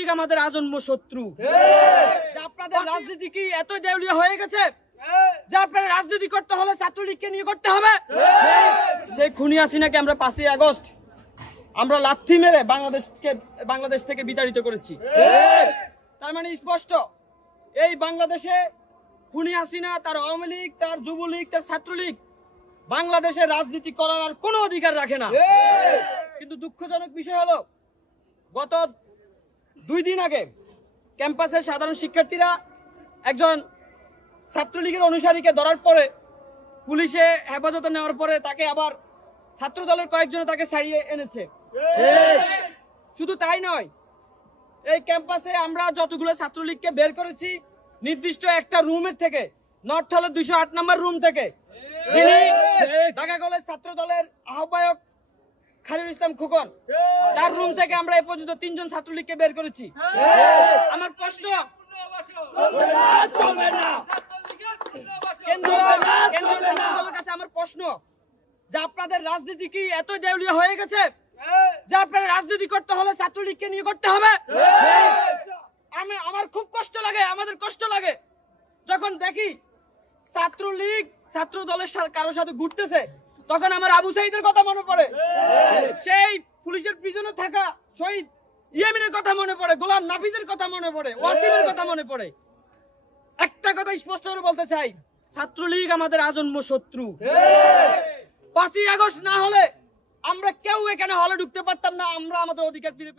ছাত্রলীগ আমাদের আজন্ম শত্রু। আপনাদের রাজনীতি কি এত দেউলিয়া হয়ে গেছে যে আপনারা রাজনীতি করতে হলে ছাত্রলীগকে নিয়ে করতে হবে? সেই খুনি হাসিনাকে আমরা 5ই আগস্ট আমরা লাথি মেরে বাংলাদেশ থেকে বিতাড়িত করেছি। তার মানে স্পষ্ট, এই বাংলাদেশে খুনি হাসিনা, তার আওয়ামী লীগ, তার যুবলীগ, তার ছাত্রলীগ বাংলাদেশের রাজনীতি করার আর কোনো অধিকার রাখে না। কিন্তু দুঃখজনক বিষয় হলো, গত 2 দিন আগে ক্যাম্পাসের সাধারণ শিক্ষার্থীরা একজন ছাত্রলীগের অনুসারীকে ধরার পরে পুলিশে হেফাজতে নেওয়ার পরে তাকে আবার ছাত্র দলের কয়েকজন তাকে ছাড়িয়ে এনেছে। শুধু তাই নয়, এই ক্যাম্পাসে আমরা যতগুলো ছাত্রলীগকে বের করেছি নির্দিষ্ট একটা রুমের থেকে, নর্থ হলের 208 নম্বর রুম থেকে, যিনি ঢাকা কলেজ ছাত্র দলের আহ্বায়ক খালিল ইসলাম খোকন, তার রুম থেকে আমরা এই পর্যন্ত 3 জন ছাত্রলীগকে বের করেছি। আমার প্রশ্ন, আমার প্রশ্ন যে আপনাদের রাজনীতি কি এত দেউলিয়া হয়ে গেছে যে আপনারা রাজনীতি করতে হলে ছাত্রলীগকে নিয়ে করতে হবে? আমার খুব কষ্ট লাগে, আমাদের কষ্ট লাগে যখন দেখি ছাত্রলীগ ছাত্র দলের কারোর সাথে ঘুরতেছে, তখন আমার আবু সাইদের কথা মনে পড়ে, সেই পুলিশের পিছনে থাকা শহীদ ইয়ামিনের কথা মনে পড়ে, গোলাম নাফিজের কথা মনে পড়ে, ওয়াসিমের কথা মনে পড়ে। একটা কথা স্পষ্ট করে বলতে চাই, ছাত্রলীগ আমাদের আজন্ম শত্রু। 5ই আগস্ট না হলে আমরা কেউ এখানে হলে ঢুকতে পারতাম না, আমরা আমাদের অধিকার ফিরে পেতাম।